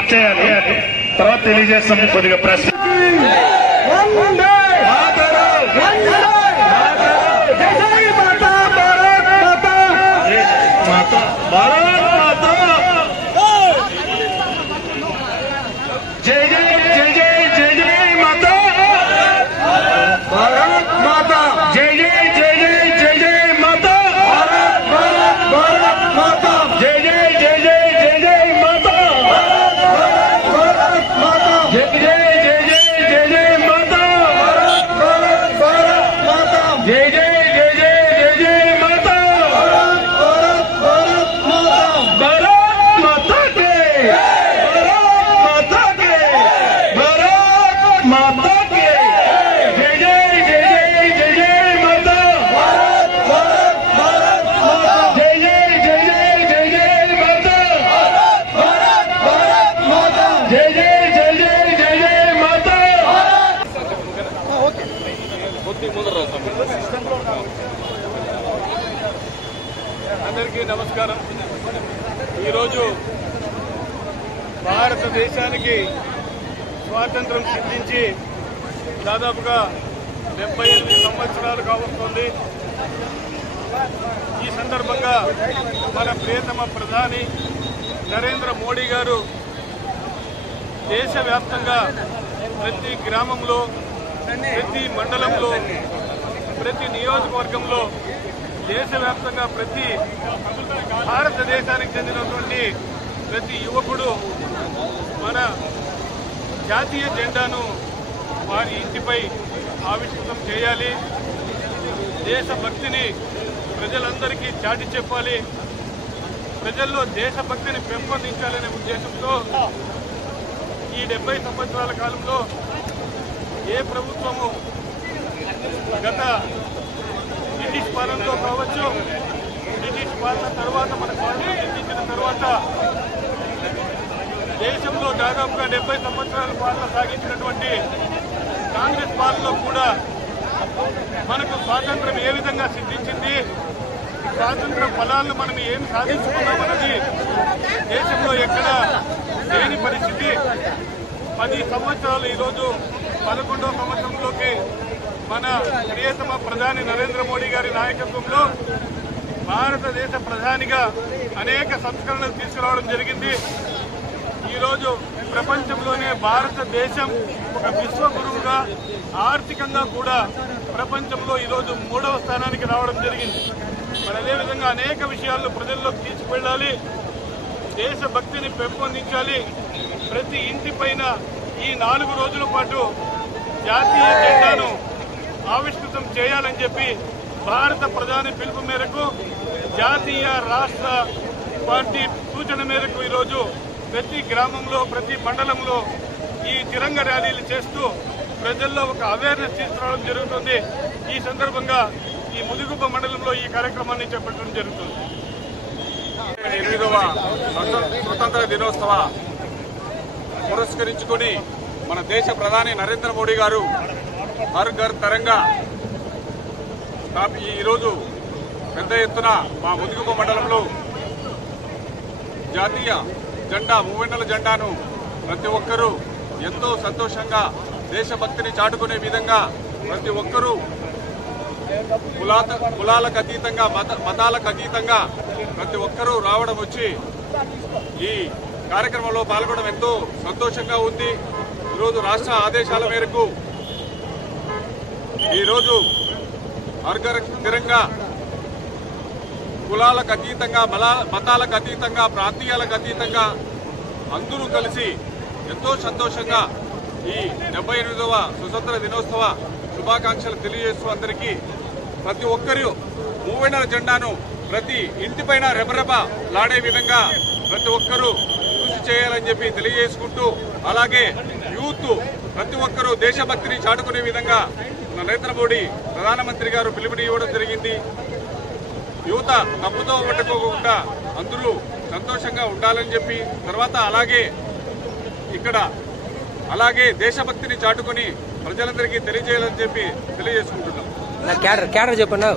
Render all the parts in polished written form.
మార్చేయాలి. తర్వాత తెలియజేస్తాం. కొద్దిగా ప్రెస్ జై జై జై జై జై జై మాతా భారత్ మాతా జై జై జై జై జై జై మాతా భారత్ భారత్ మాతా జై జై జై జై జై జై మాతా భారత్ మాతా జై జై జై జై జై జై మాతా భారత్ భారత్ మాతా జై జై జై జై జై జై మాతా భారత్ భారత్ మాతా భారత్ మాతా కే माता के जय जय जय जय जय जय माता भारत भारत भारत माता जय जय जय जय जय जय माता भारत भारत माता जय जय जय जय जय जय माता అందరికీ నమస్కారం. ఈరోజు భారతదేశానికి స్వాతంత్రం సిద్ధించి దాదాపుగా 78 సంవత్సరాలు కావస్తుంది. ఈ సందర్భంగా మన ప్రియతమ ప్రధాని నరేంద్ర మోడీ గారు దేశవ్యాప్తంగా ప్రతి గ్రామంలో, ప్రతి మండలంలో, ప్రతి నియోజకవర్గంలో, దేశవ్యాప్తంగా ప్రతి భారతదేశానికి చెందినటువంటి ప్రతి యువకుడు మన జాతీయ జెండాను వారి ఇంటిపై ఆవిష్కృతం చేయాలి. దేశభక్తిని ప్రజలందరికీ చాటి చెప్పాలి. ప్రజల్లో దేశభక్తిని పెంపొందించాలనే ఉద్దేశంతో ఈ 70 సంవత్సరాల కాలంలో ఏ ప్రభుత్వము గత బ్రిటిష్ పాలనలో కావచ్చు, బ్రిటిష్ పాలన తర్వాత మన స్వాతంత్రం సిద్ధించిన తర్వాత దేశంలో దాదాపుగా 70 సంవత్సరాల పాలన సాగించినటువంటి కాంగ్రెస్ పాలనలో కూడా మనకు స్వాతంత్రం ఏ విధంగా సిద్ధించింది, స్వాతంత్ర ఫలాలను మనం ఏం సాధించుకున్నామన్నది దేశంలో ఎక్కడ లేని పరిస్థితి. 10 సంవత్సరాలు ఈరోజు 11వ సంవత్సరంలోకి మన ప్రియతమ ప్రధాని నరేంద్ర మోడీ గారి నాయకత్వంలో భారతదేశ ప్రధానిగా అనేక సంస్కరణలు తీసుకురావడం జరిగింది. ఈరోజు ప్రపంచంలోనే భారతదేశం ఒక విశ్వగురువుగా ఆర్థికంగా కూడా ప్రపంచంలో ఈరోజు 3వ స్థానానికి రావడం జరిగింది. మరి అదేవిధంగా అనేక విషయాల్లో ప్రజల్లోకి తీసుకువెళ్ళాలి, దేశభక్తిని పెంపొందించాలి. ప్రతి ఇంటిపైన ఈ 4 రోజుల పాటు జాతీయ జెండాను ఆవిష్కృతం చేయాలని చెప్పి భారత ప్రధాని పిలుపు మేరకు, జాతీయ రాష్ట్ర పార్టీ సూచన మేరకు ఈరోజు ప్రతి గ్రామంలో, ప్రతి మండలంలో ఈ తిరంగ ర్యాలీలు చేస్తూ ప్రజల్లో ఒక అవేర్నెస్ తీసుకురావడం జరుగుతుంది. ఈ సందర్భంగా ఈ ముదిగుబ్బ మండలంలో ఈ కార్యక్రమాన్ని చేపట్టడం జరుగుతుంది. 8వ స్వతంత్ర దినోత్సవ పురస్కరించుకుని మన దేశ ప్రధాని నరేంద్ర మోడీ గారు హర్ ఘర్ తిరంగా ఈరోజు పెద్ద ఎత్తున మా ముదిగుబ్బ మండలంలో జాతీయ జెండా, మూవెన్నెల జెండాను ప్రతి ఒక్కరూ ఎంతో సంతోషంగా దేశభక్తిని చాటుకునే విధంగా ప్రతి ఒక్కరూ కులాలకు అతీతంగా, మతాలకు అతీతంగా ప్రతి ఒక్కరూ రావడం వచ్చి ఈ కార్యక్రమంలో పాల్గొనడం ఎంతో సంతోషంగా ఉంది. ఈరోజు రాష్ట్ర ఆదేశాల మేరకు ఈరోజు హర్ ఘర్ తిరంగా కులాలకు అతీతంగా, మతాలకు అతీతంగా, ప్రాంతీయాలకు అతీతంగా అందరూ కలిసి ఎంతో సంతోషంగా ఈ 78వ స్వతంత్ర దినోత్సవ శుభాకాంక్షలు తెలియజేస్తూ అందరికీ ప్రతి ఒక్కరూ మూవెన్నెల జెండాను ప్రతి ఇంటిపైన రెపరెప లాడే విధంగా ప్రతి ఒక్కరూ కృషి చేయాలని చెప్పి తెలియజేసుకుంటూ, అలాగే యూత్ ప్రతి ఒక్కరూ దేశభక్తిని చాటుకునే విధంగా నరేంద్ర మోడీ ప్రధానమంత్రి గారు పిలుపునివ్వడం జరిగింది. యువత తప్పుతో పట్టుకోకుండా అందరూ సంతోషంగా ఉండాలని చెప్పి, తర్వాత అలాగే దేశభక్తిని చాటుకుని ప్రజలందరికీ తెలియజేయాలని చెప్పి తెలియజేసుకుంటున్నాం. చెప్పండి.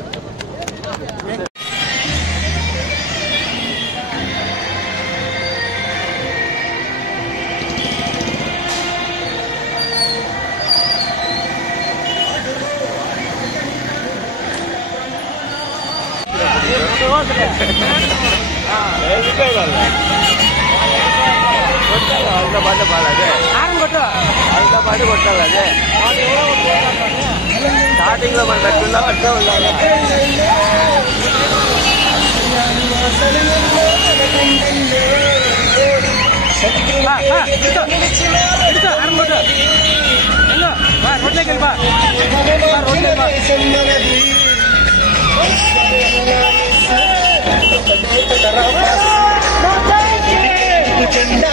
పాటు కొట్టాలి అదే స్టార్టింగ్ లో మనం ఎట్లా అట్లా ఉండాలి. జెండా